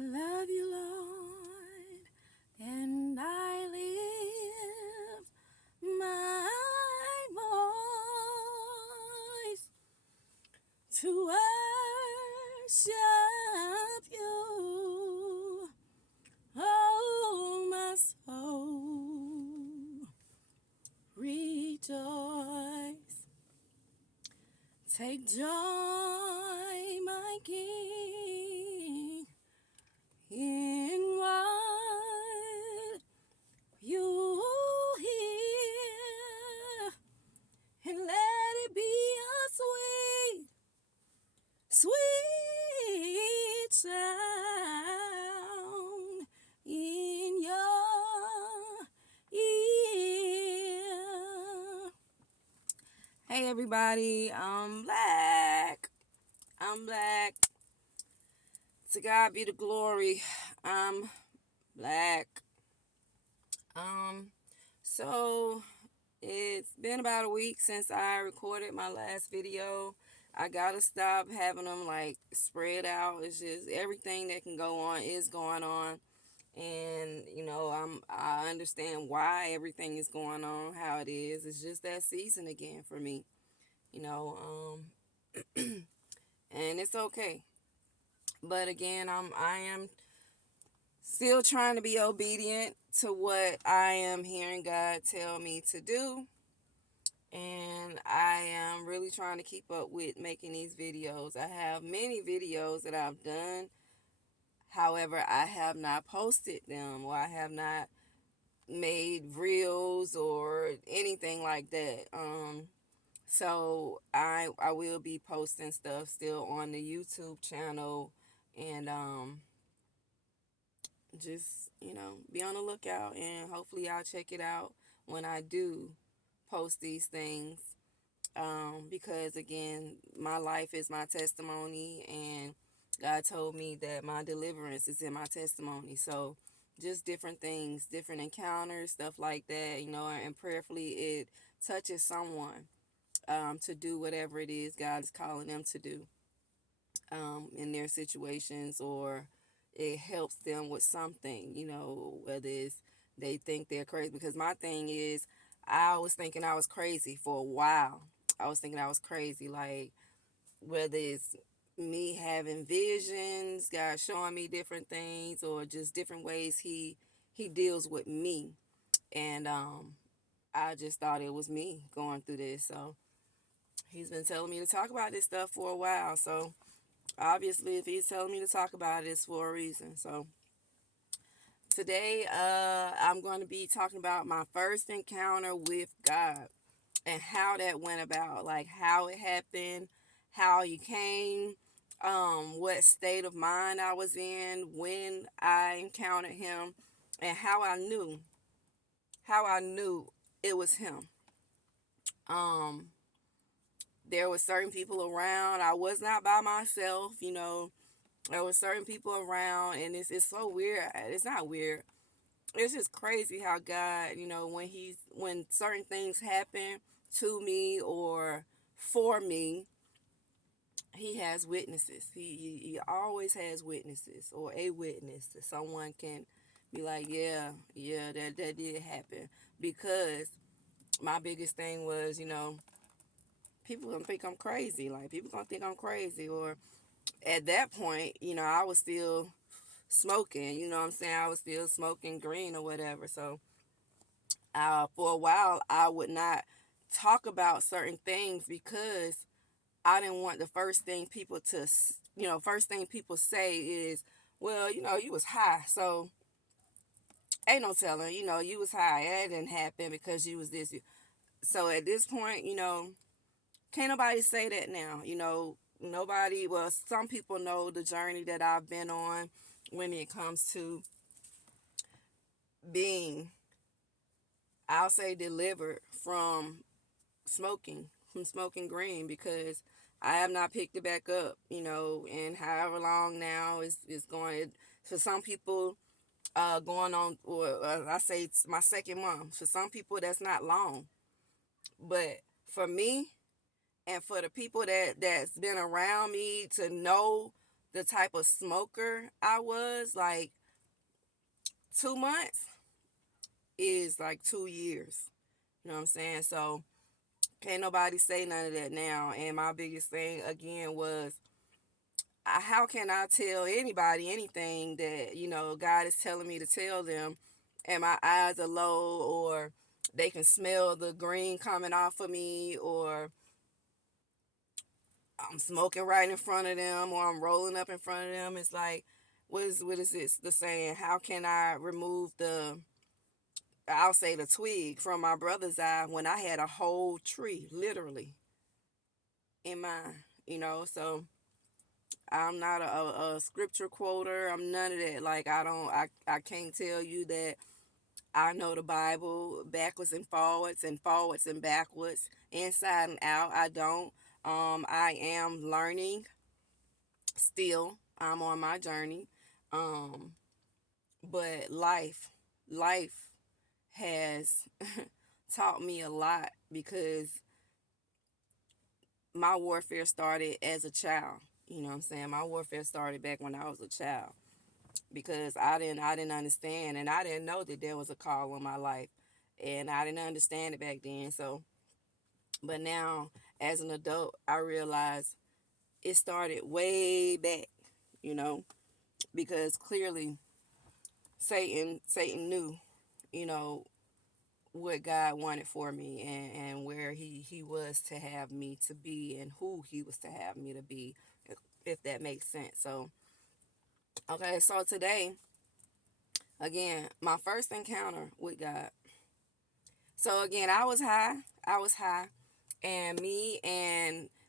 love you, Lord, and I lift my voice to worship you. Oh, my soul, rejoice. Take joy, my King, in what you hear, and let it be a sweet, sweet sound in your ear. Hey everybody, I'm Black. I'm Black. To God be the glory. I'm Black. So it's been about a week since I recorded my last video. I gotta stop having them like spread out. It's just everything that can go on is going on. And I understand why everything is going on, how it is. It's just that season again for me. You know, and it's okay. But again, I am still trying to be obedient to what I am hearing God tell me to do. And I am really trying to keep up with making these videos. I have many videos that I've done. However, I have not posted them, or I have not made reels or anything like that. So I will be posting stuff still on the YouTube channel, and just be on the lookout, and hopefully I'll check it out when I do post these things. Because again, my life is my testimony, and God told me that my deliverance is in my testimony. So just different things, different encounters, stuff like that, and prayerfully it touches someone to do whatever it is God is calling them to do in their situations, or it helps them with something, whether it's they think they're crazy. Because my thing is, I was thinking I was crazy for a while. I was thinking I was crazy, like whether it's me having visions, God showing me different things, or just different ways he deals with me. And I just thought it was me going through this. So he's been telling me to talk about this stuff for a while. So obviously, if he's telling me to talk about it, it's for a reason. So today, I'm going to be talking about my first encounter with God and how that went about, like how it happened, how he came, what state of mind I was in when I encountered him, and how I knew it was him. Um, there were certain people around. I was not by myself. There were certain people around, and it's so weird. It's not weird. It's just crazy how God, when certain things happen to me or for me, he has witnesses. He always has witnesses, or a witness that someone can be like, yeah, that did happen. Because my biggest thing was, people gonna think I'm crazy. Like, people gonna think I'm crazy. Or at that point, I was still smoking. You know what I'm saying? I was still smoking green or whatever. So for a while, I would not talk about certain things, because I didn't want the first thing people say is, well, you was high. So ain't no telling, you was high. That didn't happen because you was this. So at this point, can't nobody say that now. Nobody, well, some people know the journey that I've been on when it comes to being, I'll say, delivered from smoking green, because I have not picked it back up, and however long now is going. For some people, going on, or I say it's my second month. For some people, that's not long, but for me, and for the people that's been around me to know the type of smoker I was, like 2 months is like 2 years. You know what I'm saying? So can't nobody say none of that now. And my biggest thing again was, how can I tell anybody anything that, God is telling me to tell them, and my eyes are low, or they can smell the green coming off of me, or I'm smoking right in front of them, or I'm rolling up in front of them. It's like, what is this the saying? How can I remove I'll say the twig from my brother's eye when I had a whole tree literally in mine, So I'm not a scripture quoter. I'm none of that. Like, I can't tell you that I know the Bible backwards and forwards and backwards, inside and out. I don't. I am learning still. I'm on my journey. Um, but life has taught me a lot, because my warfare started as a child. You know what I'm saying? My warfare started back when I was a child, because I didn't understand, and I didn't know that there was a call on my life, and I didn't understand it back then. So, but now as an adult, I realize it started way back, you know, because clearly Satan knew, you know, what God wanted for me, and where he was to have me to be, and who he was to have me to be, if that makes sense. So, okay, so today, again, my first encounter with God. So again, I was high, and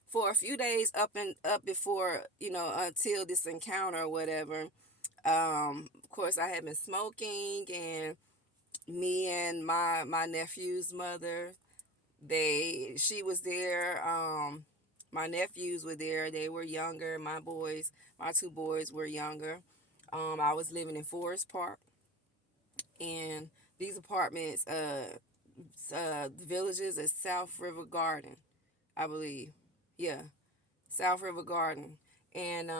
for a few days up before, until this encounter or whatever. Of course, I had been smoking, and me and my nephew's mother, she was there. My nephews were there. They were younger. My two boys were younger. I was living in Forest Park, and these apartments, the villages at South River Garden, I believe. Yeah, South River Garden. And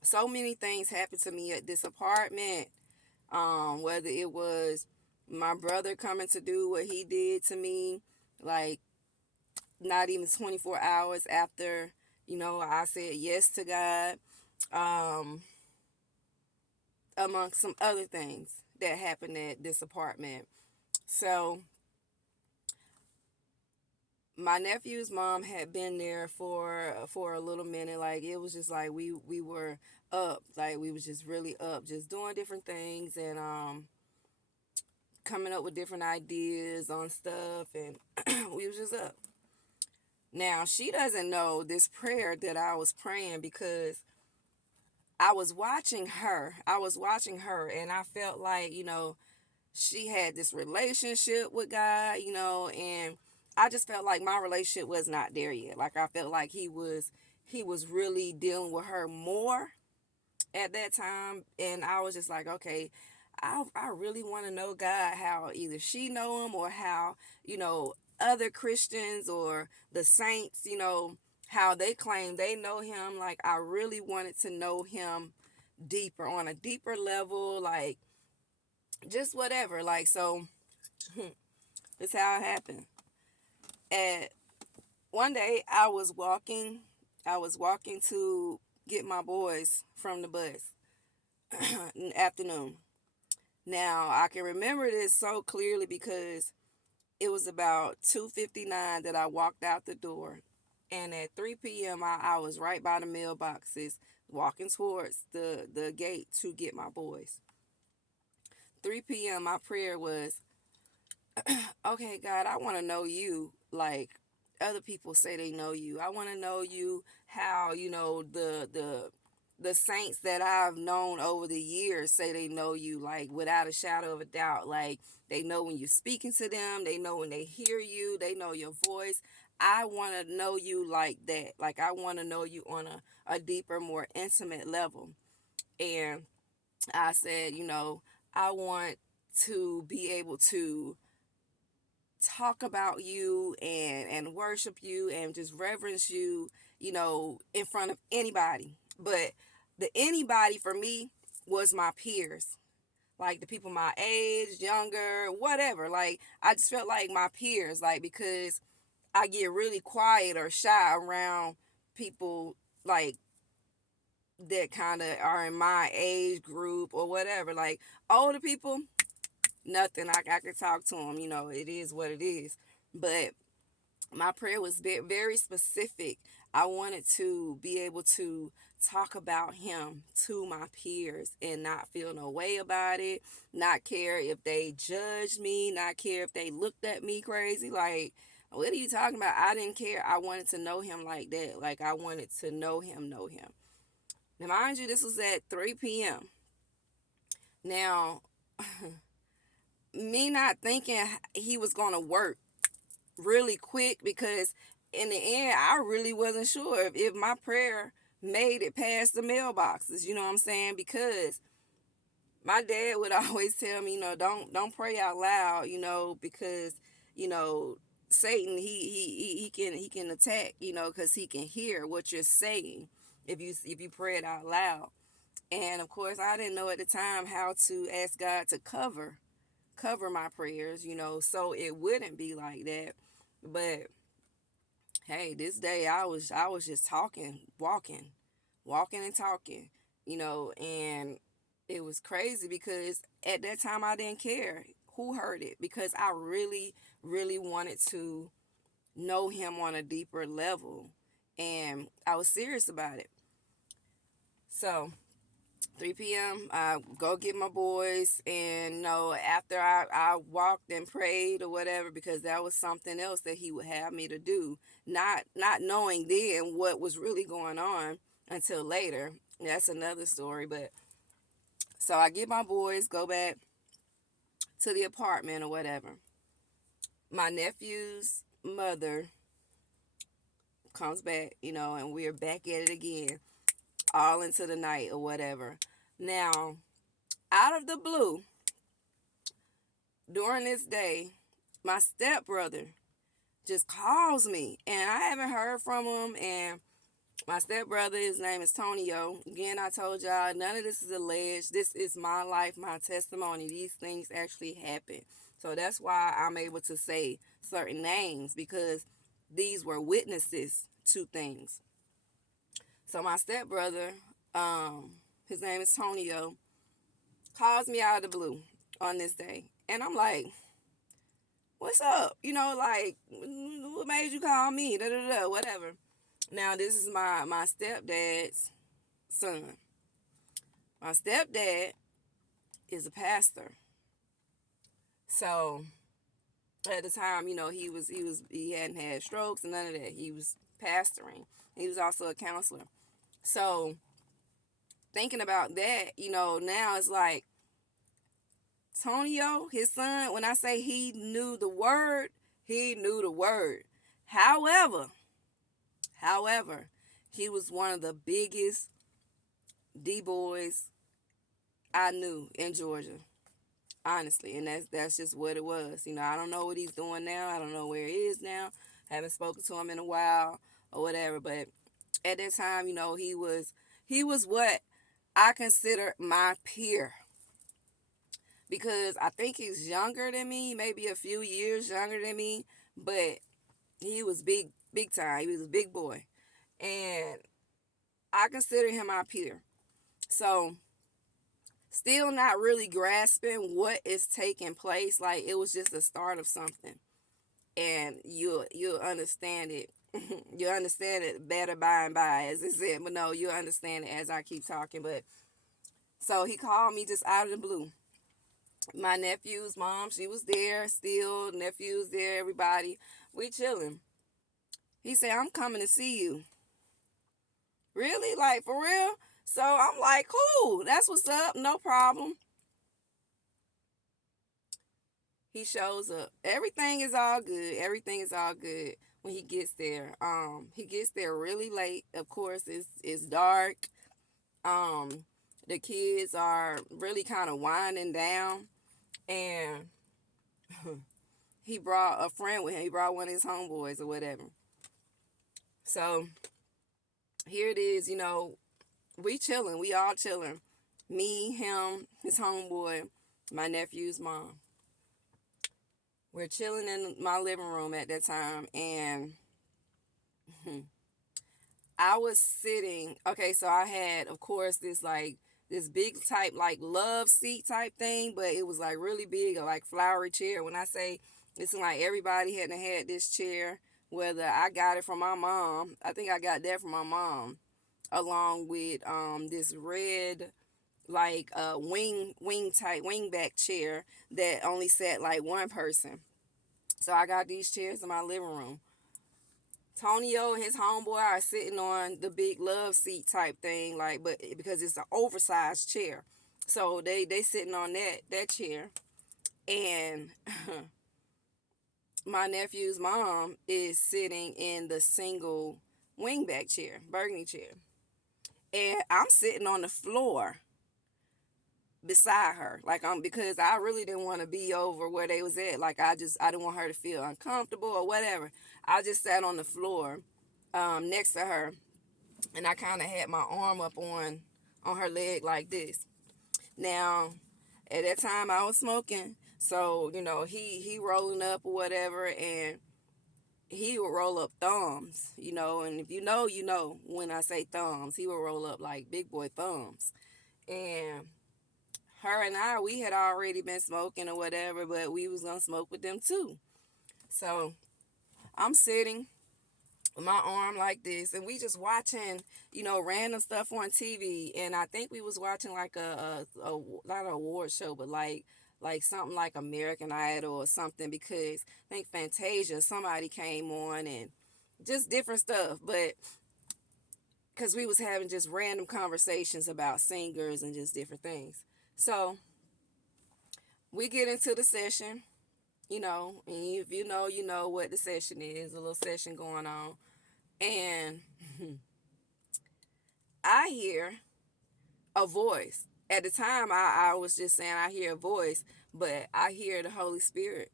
so many things happened to me at this apartment. Whether it was my brother coming to do what he did to me, like not even 24 hours after, I said yes to God, um, among some other things that happened at this apartment. So my nephew's mom had been there for a little minute. Like, it was just like we were up, like we was just really up, just doing different things, and coming up with different ideas on stuff, and we was just up. Now, she doesn't know this prayer that I was praying, because I was watching her, and I felt like, she had this relationship with God, and I just felt like my relationship was not there yet. Like, I felt like he was really dealing with her more at that time, and I was just like, okay, I really want to know God, how either she know him, or how, other Christians or the saints, how they claim they know him. Like, I really wanted to know him deeper, on a deeper level, like just whatever. Like, so that's how it happened. And one day I was walking to get my boys from the bus in the afternoon. Now, I can remember this so clearly, because it was about 2:59 that I walked out the door. And at 3 p.m., I was right by the mailboxes, walking towards the gate to get my boys. 3 p.m., my prayer was, okay, God, I want to know you like other people say they know you. I want to know you how, the saints that I've known over the years say they know you, like without a shadow of a doubt. Like, they know when you're speaking to them, they know when they hear you, they know your voice. I want to know you like that. Like, I want to know you on a deeper, more intimate level. And I said, I want to be able to talk about you, and worship you, and just reverence you, in front of anybody. But The anybody for me was my peers, like the people my age, younger, whatever. Like I just felt like my peers, like because I get really quiet or shy around people like that kind of are in my age group or whatever. Like older people, nothing. I can talk to them. It is what it is. But my prayer was very specific. I wanted to be able to talk about him to my peers and not feel no way about it, not care if they judged me, not care if they looked at me crazy. Like, what are you talking about? I didn't care. I wanted to know him like that. Like, I wanted to know him, know him. Now, mind you, this was at 3 p.m. Now, me not thinking he was going to work really quick, because in the end I really wasn't sure if my prayer made it past the mailboxes, you know what I'm saying? Because my dad would always tell me, don't pray out loud, because you know Satan, he can attack, because he can hear what you're saying if you pray it out loud. And of course I didn't know at the time how to ask God to cover my prayers, so it wouldn't be like that. But hey, this day I was just talking, walking and talking, and it was crazy because at that time I didn't care who heard it, because I really, really wanted to know him on a deeper level, and I was serious about it. So 3 p.m. I go get my boys, and after I walked and prayed or whatever, because that was something else that he would have me to do, not knowing then what was really going on until later. That's another story. But so I get my boys, go back to the apartment or whatever. My nephew's mother comes back, and we're back at it again, all into the night or whatever. Now, out of the blue, during this day, my stepbrother just calls me, and I haven't heard from him. And my stepbrother, his name is Tonio. Again, I told y'all, none of this is alleged. This is my life, my testimony. These things actually happen. So that's why I'm able to say certain names, because these were witnesses to things. So my stepbrother, his name is Tonio, calls me out of the blue on this day. And I'm like, what's up? Like, what made you call me? Da, da, da, whatever. Now, this is my stepdad's son. My stepdad is a pastor. So, at the time, he hadn't had strokes and none of that. He was pastoring. He was also a counselor. So, thinking about that, now it's like, Tonio, his son, when I say he knew the word, he knew the word. However, he was one of the biggest D-boys I knew in Georgia, honestly. And that's just what it was. I don't know what he's doing now. I don't know where he is now. Haven't spoken to him in a while or whatever. But at that time, he was what I consider my peer, because I think he's younger than me, maybe a few years younger than me, but he was big time. He was a big boy. And I consider him my peer. So, still not really grasping what is taking place. Like, it was just the start of something. And you'll understand it. You'll understand it better by and by, as it said. But no, you'll understand it as I keep talking. But so he called me just out of the blue. My nephew's mom, she was there still. Nephew's there, everybody. We chilling. He said, I'm coming to see you. Really? Like, for real? So I'm like, cool. That's what's up. No problem. He shows up. Everything is all good. Everything is all good when he gets there. He gets there really late. Of course, it's dark. Um, the kids are really kind of winding down. And he brought a friend with him. He brought one of his homeboys or whatever. So here it is, we chilling. We all chilling. Me, him, his homeboy, my nephew's mom. We're chilling in my living room at that time, and I was sitting. Okay, so I had, of course, this big type like love seat type thing, but it was like really big, like flowery chair. When I say it's like everybody hadn't had this chair, whether I got it from my mom, I think I got that from my mom, along with this red like wing back chair that only sat like one person. So I got these chairs in my living room. Tonio and his homeboy are sitting on the big love seat type thing, like, but because it's an oversized chair, so they sitting on that chair, and my nephew's mom is sitting in the single wingback chair, burgundy chair, and I'm sitting on the floor beside her, like because I really didn't want to be over where they was at, like I didn't want her to feel uncomfortable or whatever. I just sat on the floor next to her, and I kind of had my arm up on her leg like this. Now, at that time I was smoking, so he rolling up or whatever, and he would roll up thumbs, and if when I say thumbs, he would roll up like big boy thumbs. And her and I, we had already been smoking or whatever, but we was gonna smoke with them too. So I'm sitting with my arm like this, and we just watching, random stuff on TV. And I think we was watching like a not an award show, but like something like American Idol or something, because I think Fantasia, somebody came on, and just different stuff. But because we was having just random conversations about singers and just different things. So we get into the session, and if you know what the session is, a little session going on. And I hear a voice. At the time, I was just saying I hear a voice, but I hear the Holy Spirit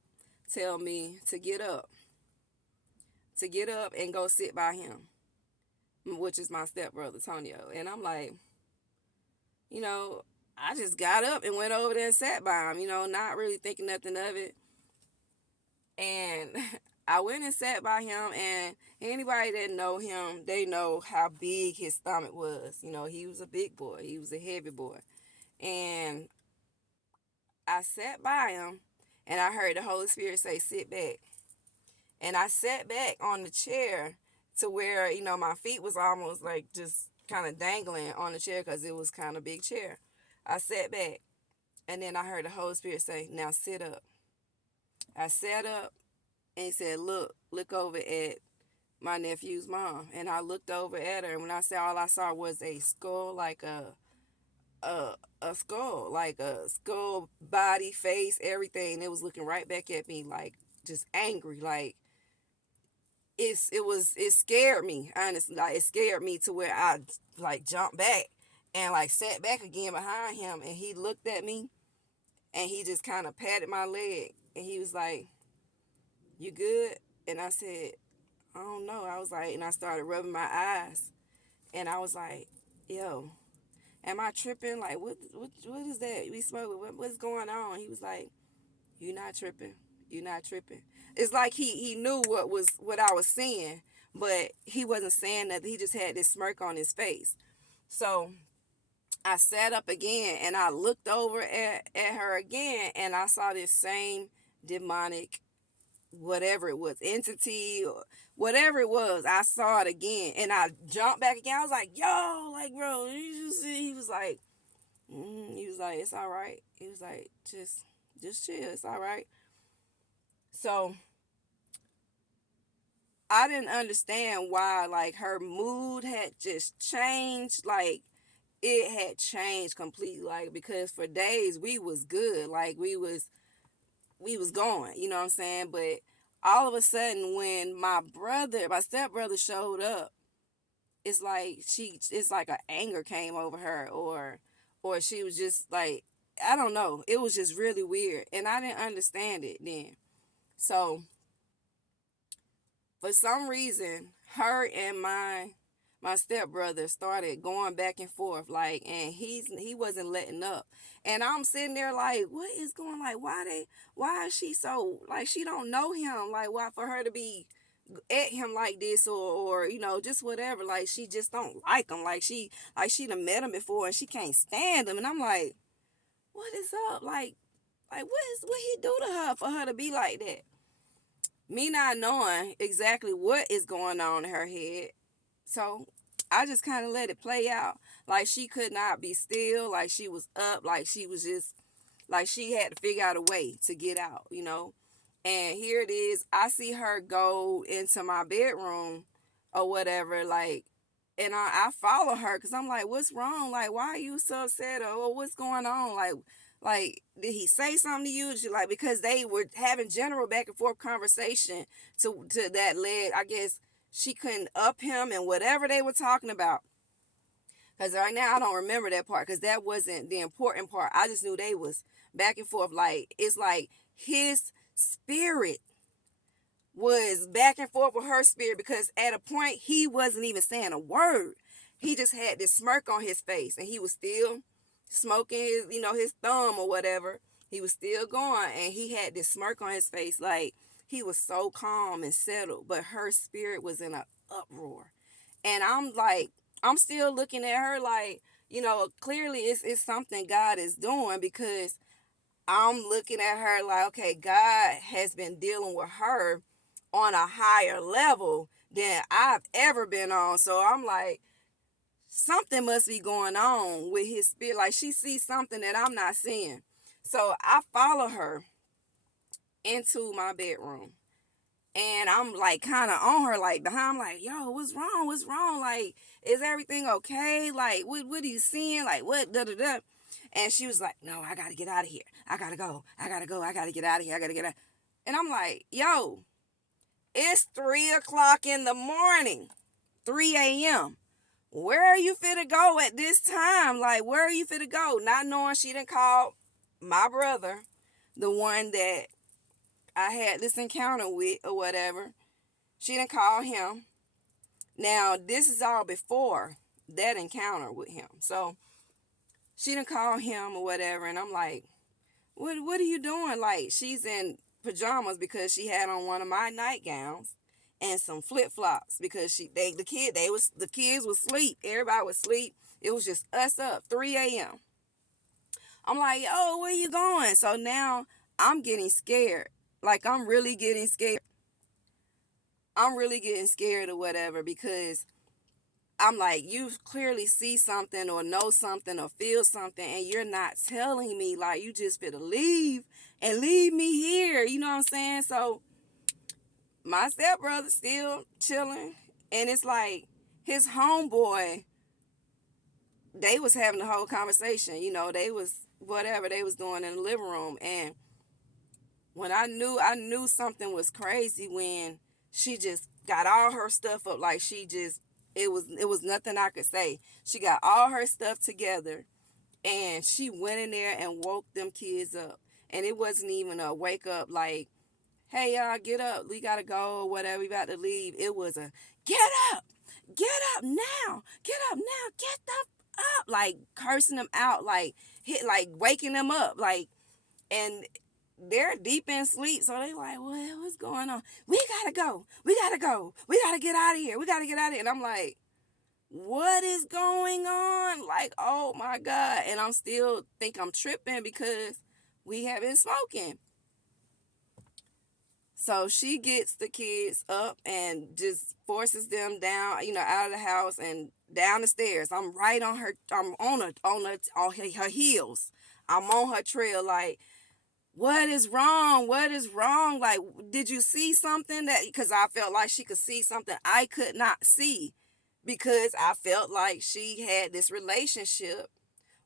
tell me to get up and go sit by him, which is my stepbrother, Tonio. And I'm like, you know, I just got up and went over there and sat by him, not really thinking nothing of it. And I went and sat by him, and anybody that know him, they know how big his stomach was. He was a big boy. He was a heavy boy. And I sat by him, and I heard the Holy Spirit say, sit back. And I sat back on the chair to where, my feet was almost like just kind of dangling on the chair because it was kind of big chair. I sat back, and then I heard the Holy Spirit say, now sit up. I sat up, and he said, look over at my nephew's mom. And I looked over at her, and when I said, all I saw was a skull, like a skull, like a skull, body, face, everything. It was looking right back at me, like just angry. Like it scared me, honestly. Like it scared me to where I like jumped back and like sat back again behind him, and he looked at me, and he just kind of patted my leg, and he was like, you good? And I said, I don't know. I was like, and I started rubbing my eyes, and I was like, yo, am I tripping? Like, what is that? We smoking. What's going on? He was like, you not tripping. You not tripping. It's like he knew what I was saying, but he wasn't saying that. He just had this smirk on his face. So I sat up again, and I looked over at her again, and I saw this same demonic, whatever it was, entity or whatever it was. I saw it again, and I jumped back again. I was like, yo, like, bro, you see? He was like, it's all right. He was like, just chill. It's all right. So I didn't understand why, like, her mood had just changed. Like, it had changed completely. Like, because for days we was good. Like, we was going, you know what I'm saying? But all of a sudden, when my stepbrother showed up, it's like an anger came over her, or she was just like, I don't know. It was just really weird, and I didn't understand it then. So for some reason, her and my my stepbrother started going back and forth, like, and he wasn't letting up. And I'm sitting there like, what is going, like, why is she so, like, she don't know him, like, why for her to be at him like this, or just whatever, like, she just don't like him, like she done met him before and she can't stand him. And I'm like, what is up, like what he do to her for her to be like that? Me not knowing exactly what is going on in her head. So I just kind of let it play out. Like, she could not be still. Like, she was up. Like, she was just, like, she had to figure out a way to get out. And here it is. I see her go into my bedroom or whatever, like, and I follow her because I'm like, what's wrong? Like, why are you so upset? Or what's going on? Like, did he say something to you? Like, because they were having general back and forth conversation to that led, I guess, she couldn't up him and whatever they were talking about. Because right now I don't remember that part because that wasn't the important part. I just knew they was back and forth. Like, it's like his spirit was back and forth with her spirit, because at a point he wasn't even saying a word. He just had this smirk on his face and he was still smoking his thumb or whatever. He was still going and he had this smirk on his face, like he was so calm and settled, but her spirit was in an uproar. And I'm like, I'm still looking at her like, clearly it's something God is doing, because I'm looking at her like, okay, God has been dealing with her on a higher level than I've ever been on. So I'm like, something must be going on with his spirit. Like, she sees something that I'm not seeing. So I follow her into my bedroom. And I'm like kind of on her, like behind. I'm like, yo, what's wrong? What's wrong? Like, is everything okay? Like, what are you seeing? Like, what? Da da da. And she was like, no, I gotta get out of here. I gotta go. I gotta go. I gotta get out of here. I gotta get out. And I'm like, yo, it's 3 o'clock in the morning, 3 a.m. Where are you fit to go at this time? Like, where are you fit to go? Not knowing she didn't call my brother, the one that I had this encounter with or whatever. She didn't call him. Now, this is all before that encounter with him. So she didn't call him or whatever. And I'm like, what are you doing? Like, she's in pajamas because she had on one of my nightgowns and some flip-flops because the kids was asleep. Everybody was asleep. It was just us up, 3 a.m. I'm like, yo, where you going? So now I'm getting scared. Like, I'm really getting scared. I'm really getting scared or whatever, because I'm like, you clearly see something or know something or feel something and you're not telling me. Like, you just fit to leave and leave me here. You know what I'm saying? So my stepbrother still chilling, and it's like his homeboy, they was having the whole conversation. They was whatever they was doing in the living room. And when I knew something was crazy when she just got all her stuff up. Like, she just, it was nothing I could say. She got all her stuff together and she went in there and woke them kids up. And it wasn't even a wake up like, hey, y'all, get up, we gotta go or whatever, we about to leave. It was a get up, get up now, get up now, get the up, like cursing them out, like waking them up, like. And they're deep in sleep, so they like, what's going on? We gotta go, we gotta go, we gotta get out of here, we gotta get out of here. And I'm like, what is going on? Like, oh my God. And I'm still think I'm tripping because we have been smoking. So she gets the kids up and just forces them down, out of the house and down the stairs. I'm right on her. I'm on her heels. I'm on her trail. Like, what is wrong? What is wrong? Like, did you see something because I felt like she could see something I could not see, because I felt like she had this relationship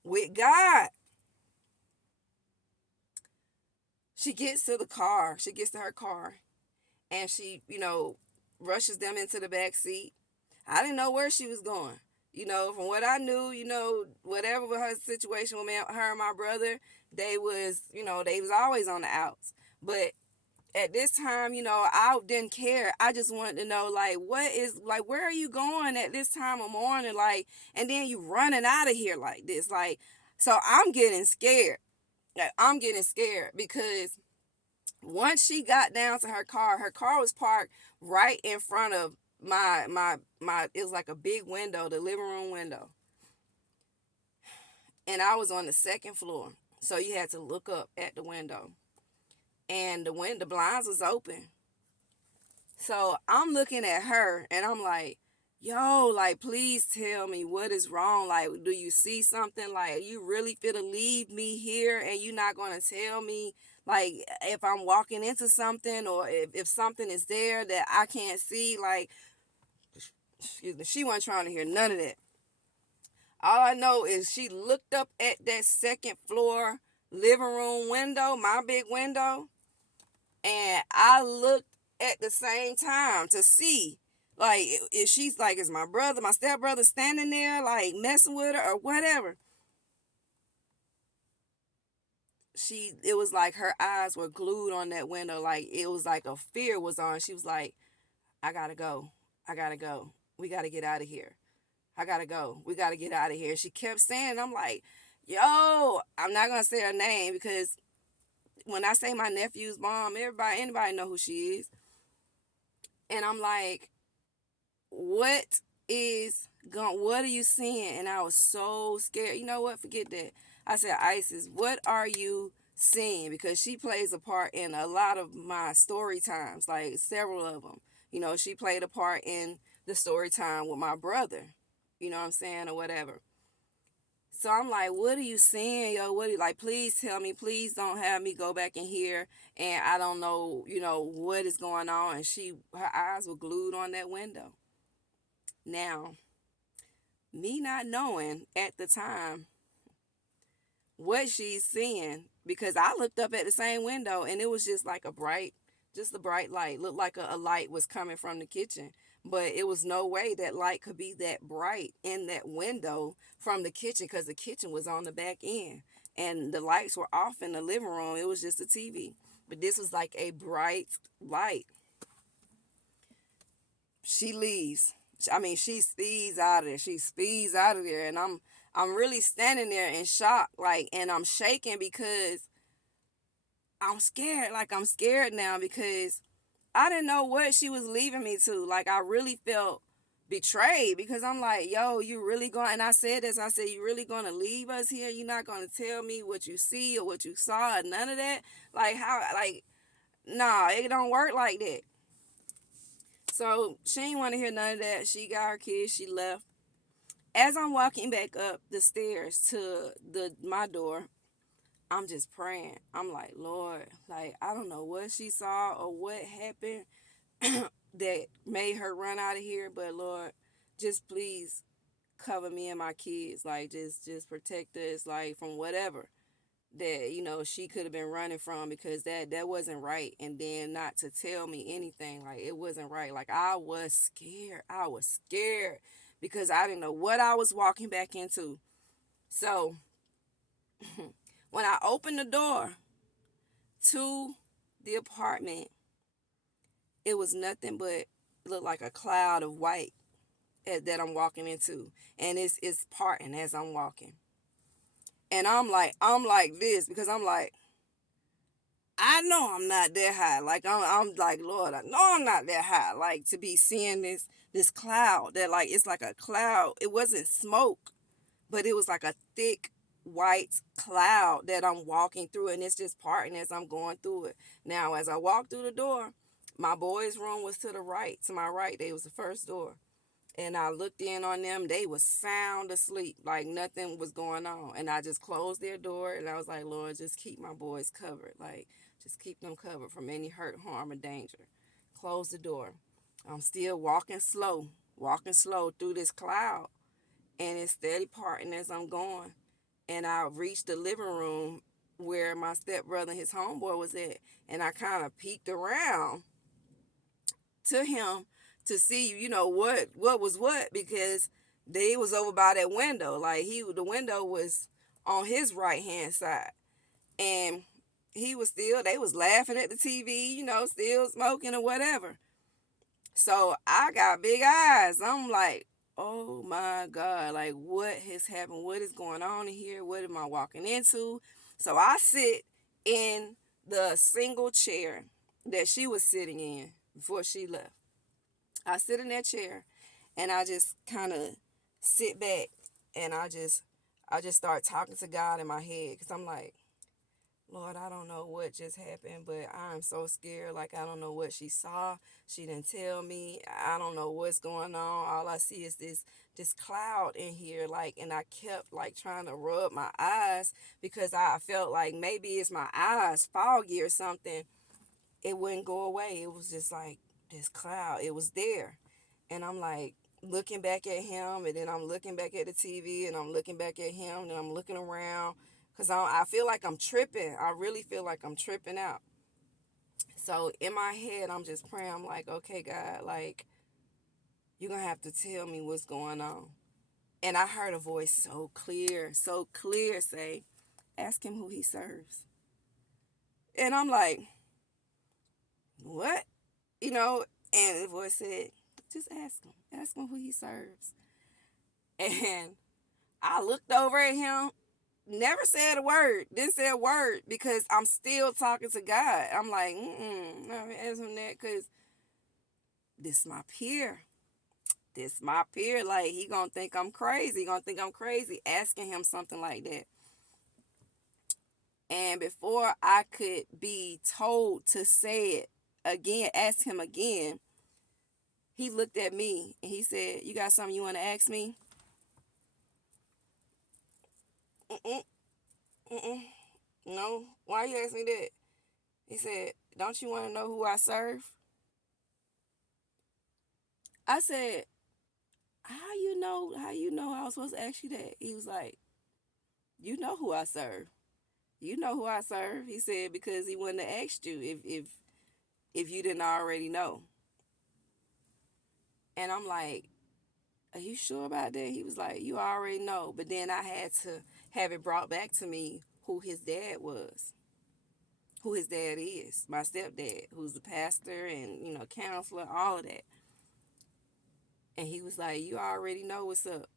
with God. She gets to the car. She gets to her car and she, rushes them into the back seat. I didn't know where she was going. From what I knew, whatever her situation with her and my brother, they was always on the outs. But at this time, I didn't care. I just wanted to know, like, where are you going at this time of morning? Like, and then you running out of here like this. Like, so I'm getting scared. Like, I'm getting scared because once she got down to her car was parked right in front of it was like a big window, the living room window. And I was on the second floor. So you had to look up at the window. And the blinds was open. So I'm looking at her and I'm like, yo, like, please tell me what is wrong. Like, do you see something? Like, you really finna leave me here and you not gonna tell me, like, if I'm walking into something or if something is there that I can't see? Like, excuse me, she wasn't trying to hear none of that. All I know is she looked up at that second floor living room window, my big window, and I looked at the same time to see, like, if she's like, is my brother, my stepbrother standing there, like, messing with her or whatever. It was like her eyes were glued on that window. Like, it was like a fear was on. She was like, I gotta go. I gotta go. We gotta get out of here. I gotta go. We gotta get out of here. She kept saying, I'm like, yo, I'm not gonna say her name because when I say my nephew's mom, anybody know who she is. And I'm like, what what are you seeing? And I was so scared. You know what? Forget that. I said, Isis, what are you seeing? Because she plays a part in a lot of my story times, like several of them. She played a part in the story time with my brother. You know what I'm saying? Or whatever. So I'm like, what are you seeing, yo? What are you like? Please tell me. Please don't have me go back in here and I don't know, what is going on. And her eyes were glued on that window. Now, me not knowing at the time what she's seeing, because I looked up at the same window and it was just like just a bright light. Looked like a light was coming from the kitchen. But it was no way that light could be that bright in that window from the kitchen because the kitchen was on the back end. And the lights were off in the living room. It was just a TV. But this was like a bright light. She leaves. I mean, she speeds out of there. She speeds out of there. And I'm really standing there in shock. Like, and I'm shaking because I'm scared. Like, I'm scared now because I didn't know what she was leaving me to. Like, I really felt betrayed because I'm like, yo, you really going, and I said this, I said, you really going to leave us here? You're not going to tell me what you see or what you saw or none of that? Like, how, like, nah, it don't work like that. So she didn't want to hear none of that. She got her kids, she left. As I'm walking back up the stairs to my door, I'm just praying. I'm like, Lord, like, I don't know what she saw or what happened that made her run out of here, but Lord, just please cover me and my kids. Like, just protect us, like, from whatever that, she could have been running from, because that wasn't right. And then not to tell me anything, like, it wasn't right. Like, I was scared. I was scared because I didn't know what I was walking back into. So when I opened the door to the apartment, it was nothing but looked like a cloud of white that I'm walking into, and it's parting as I'm walking. And I'm like this because I'm like, I know I'm not that high. Like, I'm like, Lord, I know I'm not that high. Like, to be seeing this cloud that, like, it's like a cloud. It wasn't smoke, but it was like a thick white cloud that I'm walking through, and it's just parting as I'm going through it. Now, as I walk through the door, my boys' room was to the right, to my right. They was the first door. And I looked in on them. They was sound asleep, like nothing was going on. And I just closed their door, and I was like, Lord, just keep my boys covered. Like, just keep them covered from any hurt, harm, or danger. Close the door. I'm still walking slow through this cloud. And it's steady parting as I'm going. And I reached the living room where my stepbrother and his homeboy was at. And I kind of peeked around to him to see, what was what, because they was over by that window. Like, the window was on his right hand side. And they was laughing at the TV, still smoking or whatever. So I got big eyes. I'm like, oh my God, like what has happened? What is going on in here? What am I walking into? So I sit in the single chair that she was sitting in before she left. I sit in that chair and I just kind of sit back and I just start talking to God in my head because I'm like, Lord, I don't know what just happened, but I'm so scared. Like, I don't know what she saw. She didn't tell me. I don't know what's going on. All I see is this cloud in here. Like, and I kept like trying to rub my eyes because I felt like maybe it's my eyes foggy or something. It wouldn't go away. It was just like this cloud. It was there. And I'm like looking back at him, and then I'm looking back at the TV, and I'm looking back at him, and I'm looking around because I feel like I'm tripping. I really feel like I'm tripping out. So in my head, I'm just praying. I'm like, okay, God, like, you're going to have to tell me what's going on. And I heard a voice so clear say, ask him who he serves. And I'm like, what? And the voice said, just ask him who he serves. And I looked over at him, never said a word, didn't say a word because I'm still talking to God. I'm like, no, ask him that because this my peer. This my peer. Like, he gonna think I'm crazy. He gonna think I'm crazy asking him something like that. And before I could be told to say it again, ask him again, he looked at me and he said, you got something you want to ask me? Mm-mm, mm-mm. No. Why you ask me that? He said, don't you want to know who I serve? I said, how you know I was supposed to ask you that? He was like, you know who I serve. You know who I serve. He said, because he wouldn't have asked you if you didn't already know. And I'm like, are you sure about that? He was like, you already know. But then I had to have it brought back to me who his dad was, who his dad is, my stepdad, who's the pastor and, counselor, all of that. And he was like, you already know what's up.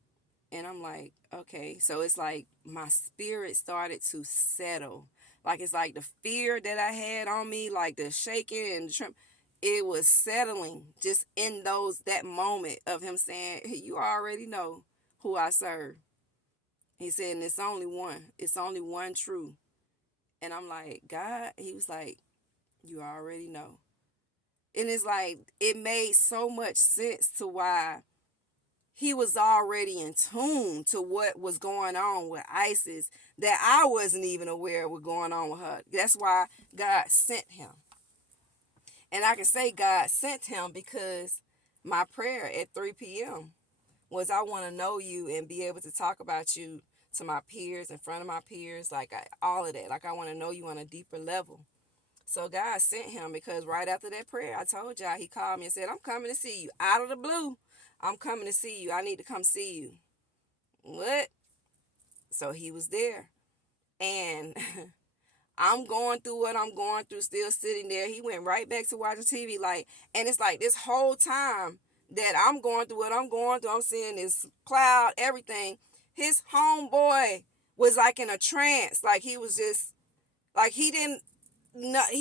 And I'm like, okay. So it's like my spirit started to settle. Like, it's like the fear that I had on me, like the shaking and the tremor, it was settling just in that moment of him saying, hey, you already know who I serve. He said, and it's only one. It's only one true. And I'm like, God, he was like, you already know. And it's like, it made so much sense to why he was already in tune to what was going on with Isis that I wasn't even aware of what going on with her. That's why God sent him. And I can say God sent him because my prayer at 3 p.m. was I want to know you and be able to talk about you to my peers, in front of my peers, like all of that. Like, I want to know you on a deeper level. So God sent him because right after that prayer, I told y'all, he called me and said, I'm coming to see you out of the blue. I'm coming to see you. I need to come see you. What? So he was there. And I'm going through what I'm going through, still sitting there. He went right back to watching TV. Like, and it's like this whole time that I'm going through what I'm going through, I'm seeing this cloud, everything. His homeboy was like in a trance. Like, he was just, like, he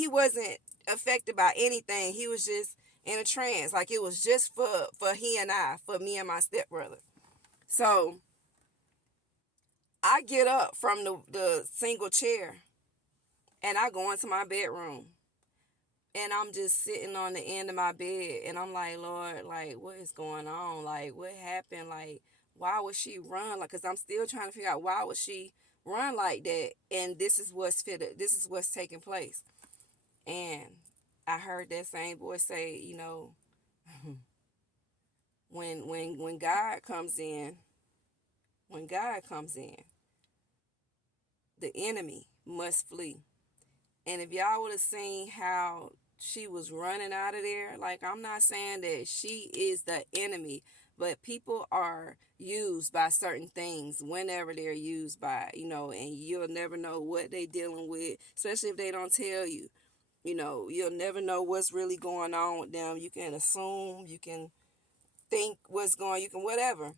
wasn't affected by anything. He was just in a trance. Like, it was just for he and I, for me and my stepbrother. So I get up from the single chair and I go into my bedroom. And I'm just sitting on the end of my bed. And I'm like, Lord, like, what is going on? Like, what happened? Like, why would she run? Like, because I'm still trying to figure out why would she run like that? And this is what's fitted. This is what's taking place. And I heard that same voice say, when God comes in, when God comes in, the enemy must flee. And if y'all would have seen how she was running out of there, like, I'm not saying that she is the enemy, But people are used by certain things whenever they're used by, and you'll never know what they dealing with, especially if they don't tell you. You'll never know what's really going on with them. You can assume, you can think you can whatever.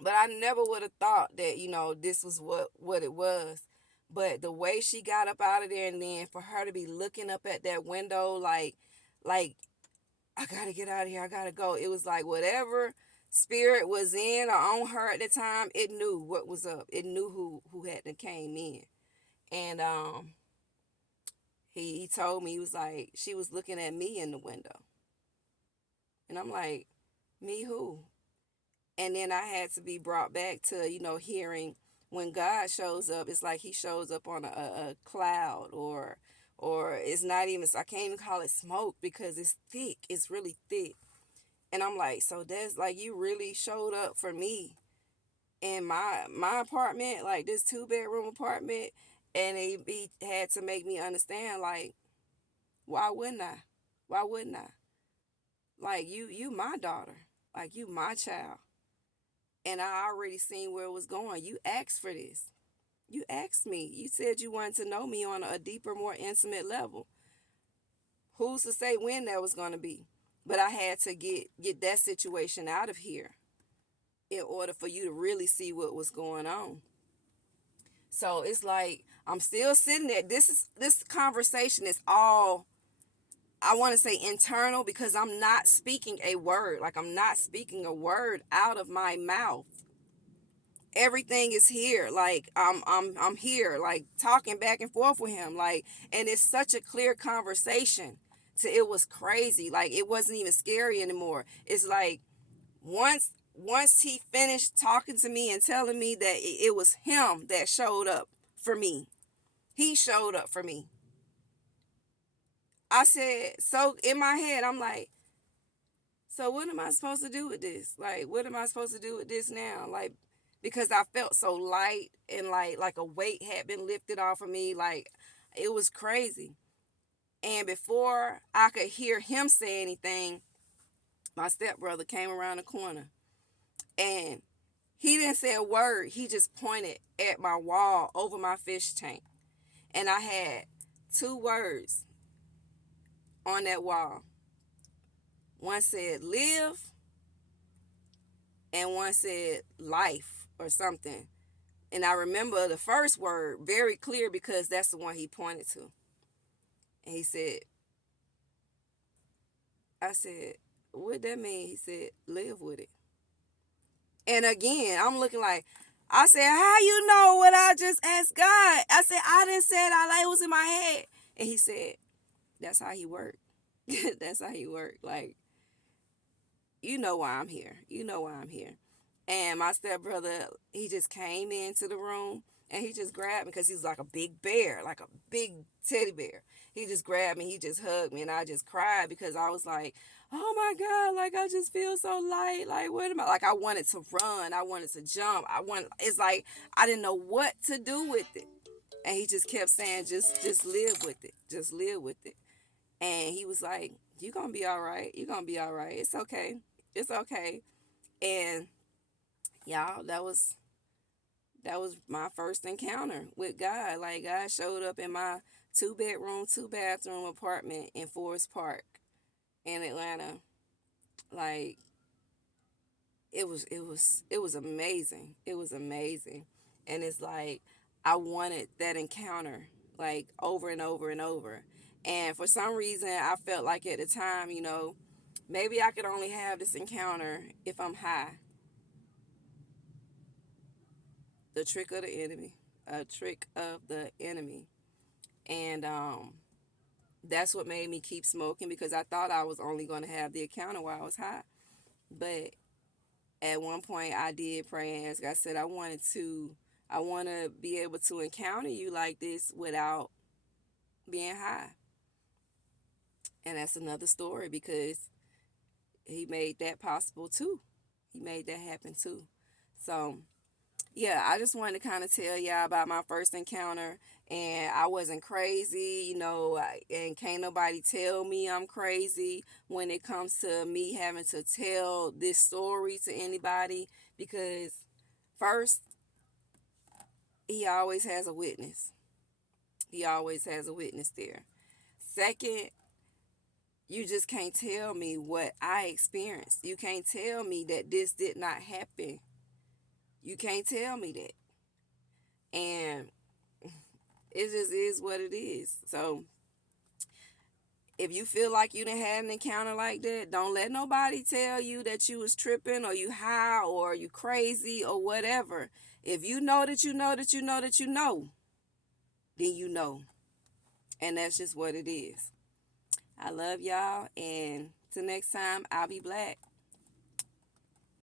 But I never would have thought that, this was what it was. But the way she got up out of there, and then for her to be looking up at that window like I gotta get out of here, I gotta go. It was like whatever spirit was in or on her at the time, it knew what was up. It knew who had to came in. And he told me, he was like, she was looking at me in the window. And I'm like, me who? And then I had to be brought back to, hearing when God shows up, it's like he shows up on a cloud, or it's not even, I can't even call it smoke because it's thick. It's really thick. And I'm like, so that's like, you really showed up for me in my apartment, like this 2-bedroom apartment. And he had to make me understand, like, why wouldn't I? Why wouldn't I? Like, you my daughter. Like, you my child. And I already seen where it was going. You asked for this. You asked me. You said you wanted to know me on a deeper, more intimate level. Who's to say when that was going to be? But I had to get that situation out of here in order for you to really see what was going on. So it's like I'm still sitting there. This conversation is all, I want to say, internal, because I'm not speaking a word. Like, I'm not speaking a word out of my mouth. Everything is here. Like, I'm here, like, talking back and forth with him, like, and it's such a clear conversation. So it was crazy. Like, it wasn't even scary anymore. It's like once he finished talking to me and telling me that it was him that showed up for me. He showed up for me. I said, so in my head, I'm like, so what am I supposed to do with this? Like, what am I supposed to do with this now? Like, because I felt so light, and like a weight had been lifted off of me. Like, it was crazy. And before I could hear him say anything, my stepbrother came around the corner, and he didn't say a word. He just pointed at my wall over my fish tank. And I had 2 words on that wall. One said live, and one said life or something. And I remember the first word very clear because that's the one he pointed to. And he said, I said, what that mean? He said, live with it. And again, I'm looking like, I said, how you know what I just asked God? I said, I didn't say it. It was in my head. And he said, that's how he worked. That's how he worked. Like, you know why I'm here. You know why I'm here. And my stepbrother, he just came into the room, and he just grabbed me because he was like a big bear, like a big teddy bear. He just grabbed me. He just hugged me, and I just cried because I was like, oh my God, like, I just feel so light. Like, what am I? Like, I wanted to run. I wanted to jump. It's like I didn't know what to do with it. And he just kept saying, just live with it. Just live with it. And he was like, you're going to be all right. You're going to be all right. It's okay. It's okay. And y'all, that was my first encounter with God. Like, God showed up in my 2-bedroom, 2-bathroom apartment in Forest Park in Atlanta. Like, it was amazing. It was amazing. And it's like I wanted that encounter, like, over and over and over. And for some reason I felt like at the time, maybe I could only have this encounter if I'm high. The trick of the enemy. A trick of the enemy. And that's what made me keep smoking, because I thought I was only going to have the encounter while I was high. But at one point I did pray and ask. I said, I want to be able to encounter you like this without being high. And that's another story, because he made that possible too. He made that happen too. So yeah, I just wanted to kind of tell y'all about my first encounter. And I wasn't crazy, and can't nobody tell me I'm crazy when it comes to me having to tell this story to anybody. Because first, he always has a witness. He always has a witness there. Second, you just can't tell me what I experienced. You can't tell me that this did not happen. You can't tell me that. And it just is what it is. So if you feel like you done had an encounter like that, don't let nobody tell you that you was tripping or you high or you crazy or whatever. If you know that you know that you know that you know, then you know. And that's just what it is. I love y'all, and till next time, I'll be black.